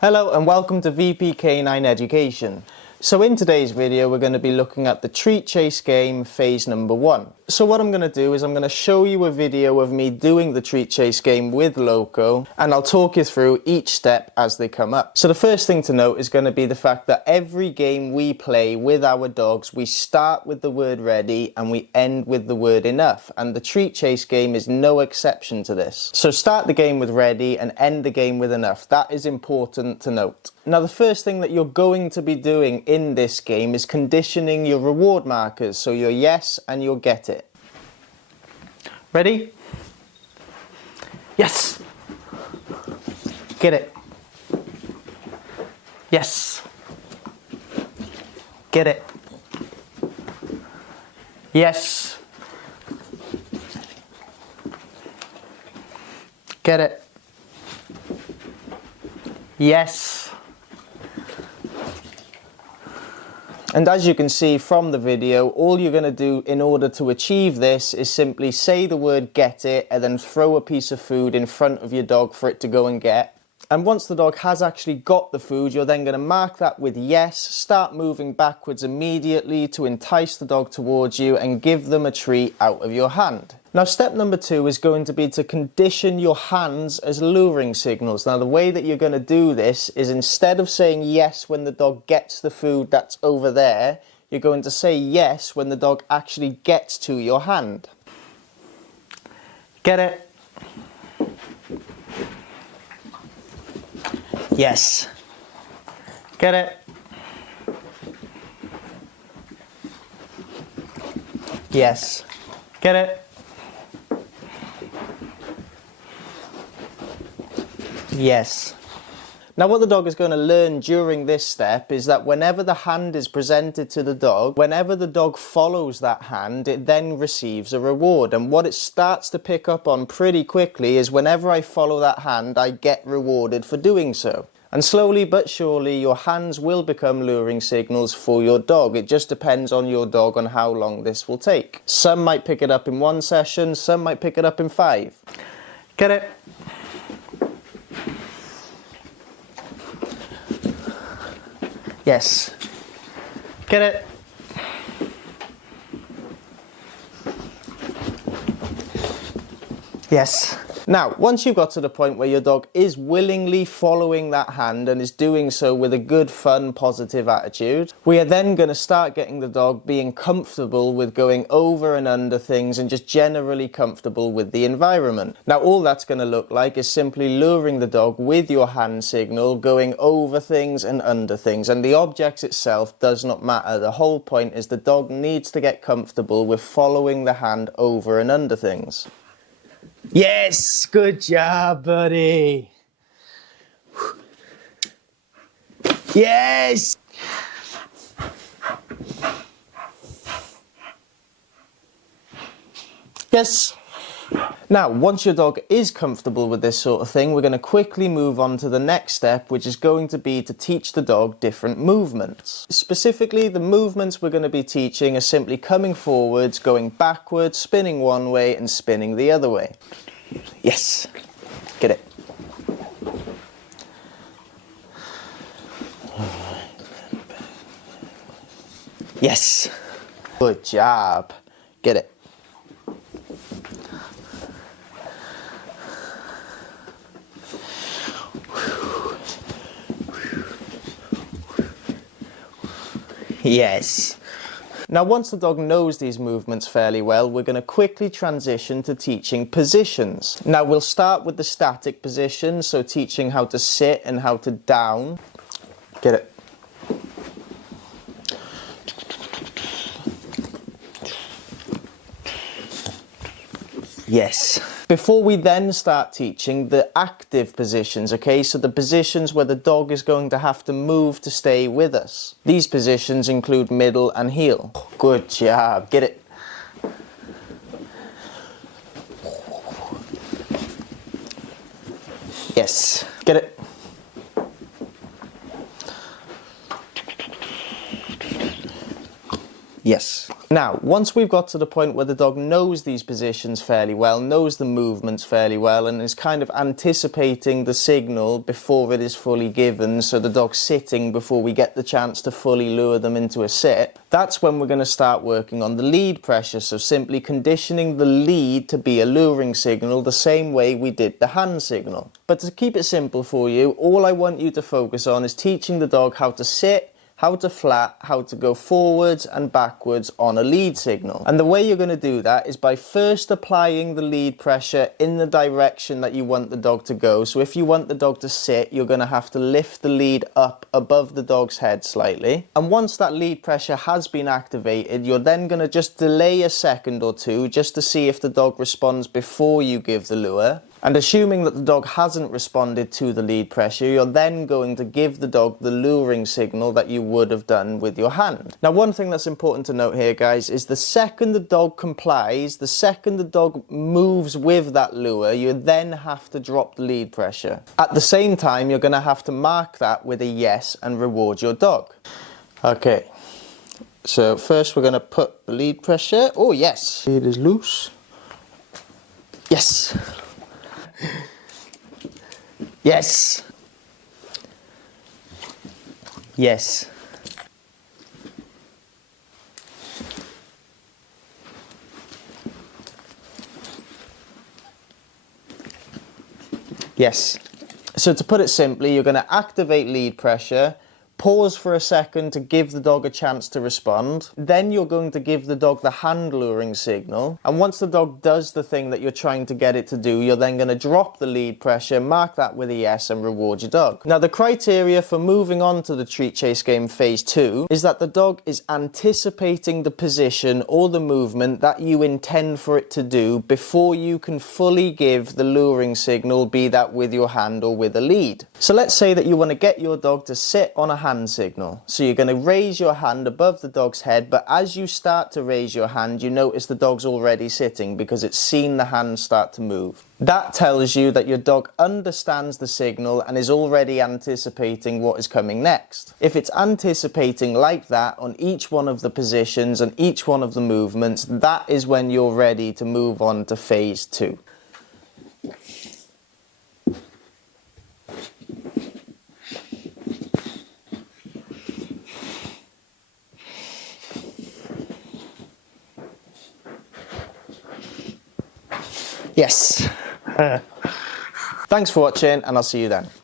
Hello and welcome to VP Canine Education. So in today's video we're going to be looking at the treat chase game phase number 1. So what I'm going to do is I'm going to show you a video of me doing the treat chase game with Loco, and I'll talk you through each step as they come up. So the first thing to note is going to be the fact that every game we play with our dogs, we start with the word ready and we end with the word enough, and the treat chase game is no exception to this. So start the game with ready and end the game with enough. That is important to note. Now the first thing that you're going to be doing in this game is conditioning your reward markers, so your yes and your get it. Ready? Yes. Get it. Yes. Get it. Yes. Get it. Yes. And as you can see from the video, all you're going to do in order to achieve this is simply say the word get it and then throw a piece of food in front of your dog for it to go and get. And once the dog has actually got the food, you're then going to mark that with yes, start moving backwards immediately to entice the dog towards you and give them a treat out of your hand. Now step number 2 is going to be to condition your hands as luring signals. Now the way that you're going to do this is instead of saying yes when the dog gets the food that's over there, you're going to say yes when the dog actually gets to your hand. Get it? Yes. Get it? Yes. Get it? Yes. Now what the dog is going to learn during this step is that whenever the hand is presented to the dog, whenever the dog follows that hand, it then receives a reward. And what it starts to pick up on pretty quickly is whenever I follow that hand, I get rewarded for doing so. And slowly but surely your hands will become luring signals for your dog. It just depends on your dog on how long this will take. Some might pick it up in 1 session, some might pick it up in 5. Get it? Yes. Get it? Yes. Now, once you've got to the point where your dog is willingly following that hand and is doing so with a good, fun, positive attitude, we are then going to start getting the dog being comfortable with going over and under things and just generally comfortable with the environment. Now, all that's going to look like is simply luring the dog with your hand signal, going over things and under things, and the object itself does not matter. The whole point is the dog needs to get comfortable with following the hand over and under things. Yes, good job, buddy. Yes. Yes. Now, once your dog is comfortable with this sort of thing, we're going to quickly move on to the next step, which is going to be to teach the dog different movements. Specifically, the movements we're going to be teaching are simply coming forwards, going backwards, spinning one way and spinning the other way. Yes. Get it. Yes. Good job. Get it. Yes. Now once the dog knows these movements fairly well, we're going to quickly transition to teaching positions. Now we'll start with the static positions, so teaching how to sit and how to down. Get it. Yes. Before we then start teaching the active positions, okay, so the positions where the dog is going to have to move to stay with us. These positions include middle and heel. Good job, get it. Yes, get it. Yes. Now, once we've got to the point where the dog knows these positions fairly well, knows the movements fairly well, and is kind of anticipating the signal before it is fully given, so the dog's sitting before we get the chance to fully lure them into a sit, that's when we're going to start working on the lead pressure, so simply conditioning the lead to be a luring signal the same way we did the hand signal. But to keep it simple for you, all I want you to focus on is teaching the dog how to sit, how to flat, how to go forwards and backwards on a lead signal. And the way you're going to do that is by first applying the lead pressure in the direction that you want the dog to go. So if you want the dog to sit, you're going to have to lift the lead up above the dog's head slightly. And once that lead pressure has been activated, you're then going to just delay a second or two just to see if the dog responds before you give the lure. And assuming that the dog hasn't responded to the lead pressure, you're then going to give the dog the luring signal that you would have done with your hand. Now, one thing that's important to note here, guys, is the second the dog complies, the second the dog moves with that lure, you then have to drop the lead pressure. At the same time, you're going to have to mark that with a yes and reward your dog. Okay, so first we're going to put the lead pressure. Oh, yes, it is loose. Yes. Yes. Yes. Yes. So to put it simply, you're going to activate lead pressure, pause for a second to give the dog a chance to respond. Then you're going to give the dog the hand luring signal. And once the dog does the thing that you're trying to get it to do, you're then going to drop the lead pressure, mark that with a yes and reward your dog. Now, the criteria for moving on to the treat chase game phase 2 is that the dog is anticipating the position or the movement that you intend for it to do before you can fully give the luring signal, be that with your hand or with a lead. So let's say that you want to get your dog to sit on a hand signal. So you're going to raise your hand above the dog's head, but as you start to raise your hand, you notice the dog's already sitting because it's seen the hand start to move. That tells you that your dog understands the signal and is already anticipating what is coming next. If it's anticipating like that on each one of the positions and each one of the movements, that is when you're ready to move on to phase 2. Yes. Thanks for watching, and I'll see you then.